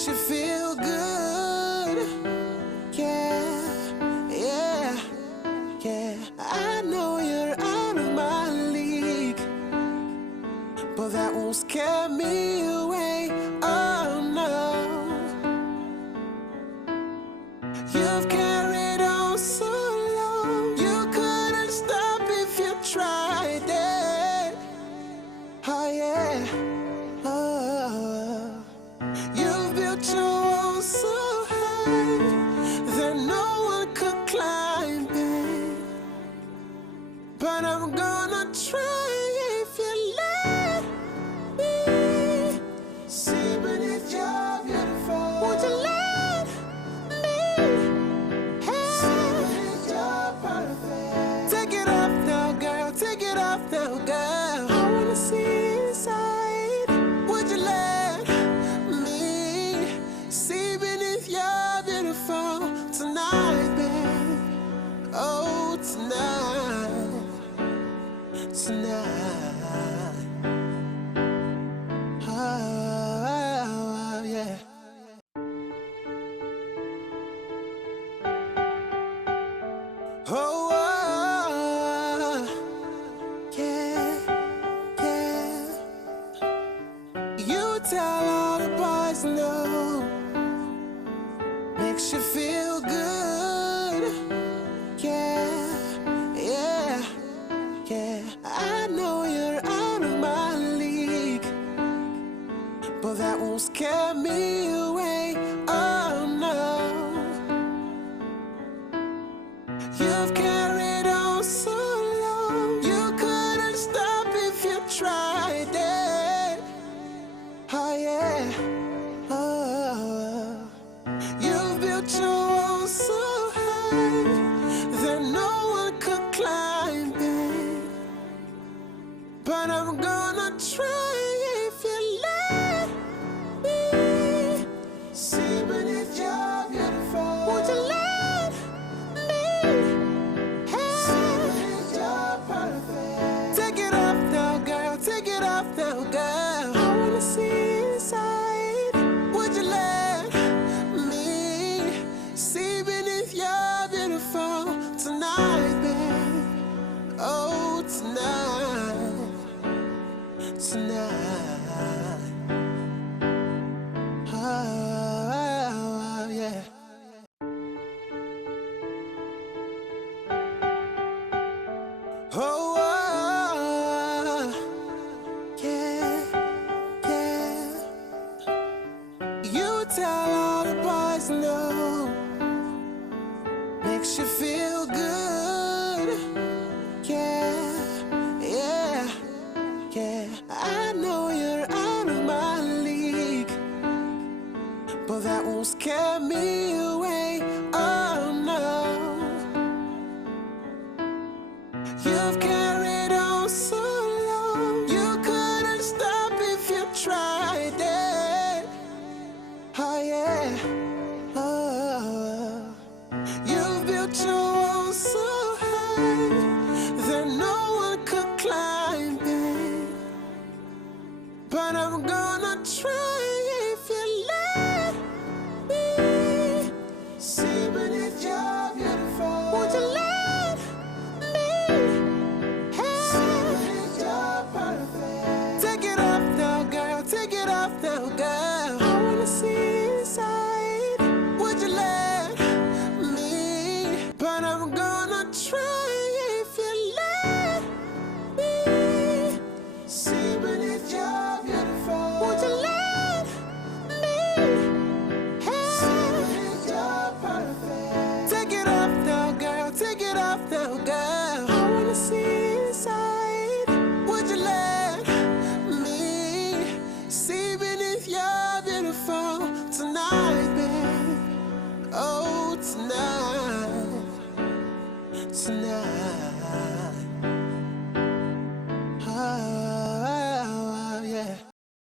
makes you feel good. Yeah, yeah, yeah. I know you're out of my league, but that won't scare me away. Oh no, you've carried on so long. You couldn't stop if you tried it. Oh yeah, oh. You've built your walls so high that no one could climb it, but I'm gonna try if you let me see beneath your beautiful. Won't you let me see beneath your perfect? Take it off now, girl. Take it off now, girl. I wanna see inside. Would you let me see beneath your beautiful tonight, babe? Oh, tonight, tonight. Oh, yeah. Oh, yeah, yeah. You tell all the boys no, makes you feel good. Yeah, yeah, yeah. I know you're out of my league, but that won't scare me away. Oh no, you've carried on so long. You couldn't stop if you tried it. Oh yeah, oh. You've built your walls so high that no one could climb it, but I'm gonna try if you let me see beneath your beautiful. Won't you let me see beneath your perfect? Take it off now, girl. Take it off now, girl. I wanna see inside. Would you let me see beneath your beautiful tonight, babe? Oh, tonight, tonight. Oh, yeah. Oh, yeah, yeah. You tell all the boys no, makes you feel good. Yeah, yeah, yeah. I know you're out of my league, but that won't scare me away. Oh no, you've carried on so long. You couldn't stop if you tried it. Oh yeah, oh. You've built your walls so high that no one could climb it, but I'm gonna try if you let me see beneath your beautiful. Won't you let me see beneath your perfect? Take it off now, girl. Take it off now, girl. I wanna see inside. Would you let me? But I'm gonna try if you let me see beneath your beautiful. Won't you let me see beneath your perfect? Take it off now, girl. Take it off now, girl. I wanna see inside. Would you let me see beneath your beautiful tonight, babe? Oh, tonight, tonight.